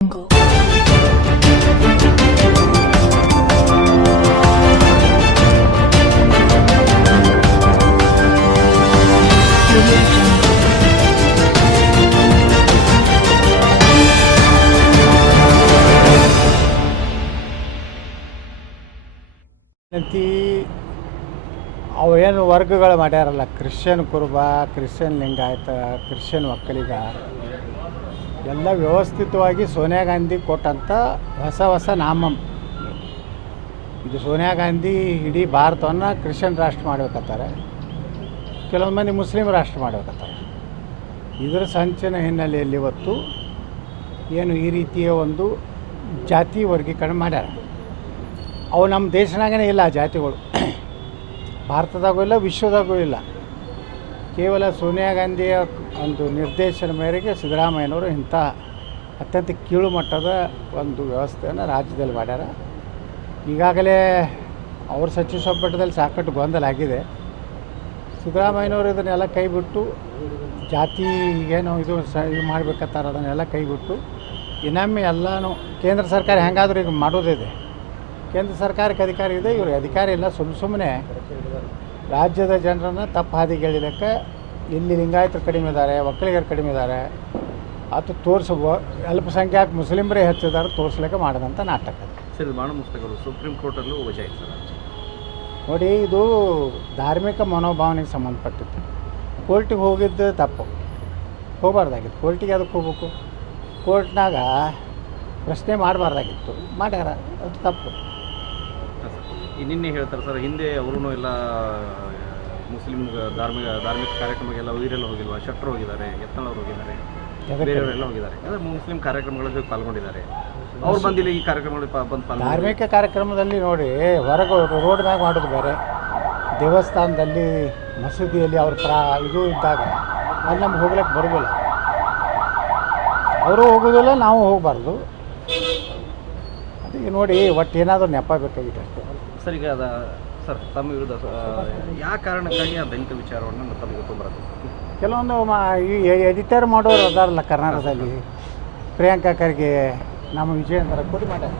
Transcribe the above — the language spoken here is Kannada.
Jungle. Audio Jungle. ಅಂತಿ ಅವು ಏನು ವರ್ಗಗಳು ಮಾಡ್ಯಾರಲ್ಲ Christian Kuruba Christian Lingayat Christian Vokkaliga ಎಲ್ಲ ವ್ಯವಸ್ಥಿತವಾಗಿ ಸೋನಿಯಾ ಗಾಂಧಿ ಕೊಟ್ಟಂಥ ಹೊಸ ಹೊಸ ನಾಮಂ. ಇದು ಸೋನಿಯಾ ಗಾಂಧಿ ಇಡೀ ಭಾರತವನ್ನು ಕ್ರಿಶ್ಚಿಯನ್ ರಾಷ್ಟ್ರ ಮಾಡ್ಬೇಕತ್ತಾರೆ. ಕೆಲವೊಂದು ಮಂದಿ ಮುಸ್ಲಿಂ ರಾಷ್ಟ್ರ ಮಾಡ್ಬೇಕತ್ತಾರೆ. ಇದರ ಸಂಚಿನ ಹಿನ್ನೆಲೆಯಲ್ಲಿ ಇವತ್ತು ಏನು ಈ ರೀತಿಯ ಒಂದು ಜಾತಿ ವರ್ಗೀಕರಣ ಮಾಡ್ಯಾರ. ಅವು ನಮ್ಮ ದೇಶನಾಗೇ ಇಲ್ಲ ಜಾತಿಗಳು. ಭಾರತದಾಗೂ ಇಲ್ಲ, ವಿಶ್ವದಾಗೂ ಇಲ್ಲ. ಕೇವಲ ಸೋನಿಯಾ ಗಾಂಧಿಯ ಒಂದು ನಿರ್ದೇಶನ ಮೇರೆಗೆ ಸಿದ್ದರಾಮಯ್ಯನವರು ಇಂಥ ಅತ್ಯಂತ ಕೀಳು ಮಟ್ಟದ ಒಂದು ವ್ಯವಸ್ಥೆಯನ್ನು ರಾಜ್ಯದಲ್ಲಿ ಮಾಡ್ಯಾರ. ಈಗಾಗಲೇ ಅವ್ರ ಸಚಿವ ಸಂಪುಟದಲ್ಲಿ ಸಾಕಷ್ಟು ಗೊಂದಲ ಆಗಿದೆ. ಸಿದ್ದರಾಮಯ್ಯನವರು ಇದನ್ನೆಲ್ಲ ಕೈಬಿಟ್ಟು ಜಾತಿ ಏನು ಇದು ಸ ಇದು ಮಾಡ್ಬೇಕತ್ತಾರ ಅದನ್ನೆಲ್ಲ ಕೈಬಿಟ್ಟು ಇನ್ನೊಮ್ಮೆ ಎಲ್ಲನೂ ಕೇಂದ್ರ ಸರ್ಕಾರ ಹೆಂಗಾದರೂ ಈಗ ಮಾಡೋದಿದೆ. ಕೇಂದ್ರ ಸರ್ಕಾರಕ್ಕೆ ಅಧಿಕಾರ ಇದೆ, ಇವ್ರಿಗೆ ಅಧಿಕಾರ ಇಲ್ಲ. ಸುಮ್ಮ ಸುಮ್ಮನೆ ರಾಜ್ಯದ ಜನರನ್ನು ತಪ್ಪು ಹಾದಿಗೆಳಿದಕ್ಕೆ ಇಲ್ಲಿ ಲಿಂಗಾಯತರು ಕಡಿಮೆ ಇದ್ದಾರೆ ಒಕ್ಕಲಿಗರು ಕಡಿಮೆ ಇದ್ದಾರೆ. ಅದು ತೋರಿಸುವ ಅಲ್ಪಸಂಖ್ಯಾತ ಮುಸ್ಲಿಮರೇ ಹೆಚ್ಚಿದ್ದಾರೆ ತೋರಿಸ್ಲಿಕ್ಕೆ ಮಾಡಿದಂಥ ನಾಟಕ ಸರ್ ಪುಸ್ತಕಗಳು ಸುಪ್ರೀಂ ಕೋರ್ಟಲ್ಲೂ ಸರ್ ನೋಡಿ ಇದು ಧಾರ್ಮಿಕ ಮನೋಭಾವನೆಗೆ ಸಂಬಂಧಪಟ್ಟಿತ್ತು. ಕೋರ್ಟಿಗೆ ಹೋಗಿದ್ದು ತಪ್ಪು. ಹೋಗಬಾರ್ದಾಗಿತ್ತು. ಕೋರ್ಟಿಗೆ ಅದಕ್ಕೆ ಹೋಗ್ಬೇಕು? ಕೋರ್ಟ್ನಾಗ ಪ್ರಶ್ನೆ ಮಾಡಬಾರ್ದಾಗಿತ್ತು. ಮಾಡ್ಯಾರ. ಅದು ತಪ್ಪು. ನಿನ್ನೆ ಹೇಳ್ತಾರೆ ಸರ್ ಹಿಂದೆ ಅವರೂ ಎಲ್ಲ ಮುಸ್ಲಿಂ ಧಾರ್ಮಿಕ ಧಾರ್ಮಿಕ ಕಾರ್ಯಕ್ರಮಕ್ಕೆಲ್ಲ ವೀರೆಲ್ಲ ಹೋಗಿಲ್ವಾ? ಶಟ್ರು ಹೋಗಿದ್ದಾರೆ ಎತ್ತನವ್ರು ಹೋಗಿದ್ದಾರೆ? ಬೇರೆಯವರೆಲ್ಲ ಹೋಗಿದ್ದಾರೆ. ಅಂದರೆ ಮುಸ್ಲಿಂ ಕಾರ್ಯಕ್ರಮಗಳಲ್ಲಿ ಪಾಲ್ಗೊಂಡಿದ್ದಾರೆ. ಅವ್ರು ಬಂದಿಲ್ಲ ಈ ಕಾರ್ಯಕ್ರಮಗಳಲ್ಲಿ ಪಾ- ಬಂದು ಧಾರ್ಮಿಕ ಕಾರ್ಯಕ್ರಮದಲ್ಲಿ ನೋಡಿ ಹೊರಗೆ ರೋಡ್ನಾಗ ಮ್ಯಾಗ ಮಾಡೋದು ಬೇರೆ. ದೇವಸ್ಥಾನದಲ್ಲಿ ಮಸೀದಿಯಲ್ಲಿ ಅವ್ರ ಪ್ರಾ ಇದು ಇದ್ದಾಗ ಅಲ್ಲಿ ನಮ್ಗೆ ಹೋಗ್ಲಿಕ್ಕೆ ಬರೋದಿಲ್ಲ. ಅವರು ಹೋಗೋದಿಲ್ಲ ನಾವು ಹೋಗಬಾರ್ದು. ಅದಕ್ಕೆ ನೋಡಿ ಒಟ್ಟು ಏನಾದರೂ ನೆಪ ಬೇಕಾಗಿತ್ತು ಅಷ್ಟೇ. ಸರ್ ಈಗ ಅದ? ಸರ್, ತಮ್ಮ ವಿರುದ್ಧ ಯಾವ ಕಾರಣಕ್ಕಾಗಿ ಆ ದಲಿತ ವಿಚಾರವನ್ನು ತಮಗೆ ತೊಂಬರದು ಕೆಲವೊಂದು ಈ ಎಡಿಟರ್ ಮಾಡೋರು ಅದಾರಲ್ಲ ಕರ್ನಾಟಕದಲ್ಲಿ. ಪ್ರಿಯಾಂಕಾ ಖರ್ಗೆ, ನಮ್ಮ ವಿಜಯೇಂದ್ರ ಕೊಡಿ ಮಾಡ್ಯಾರ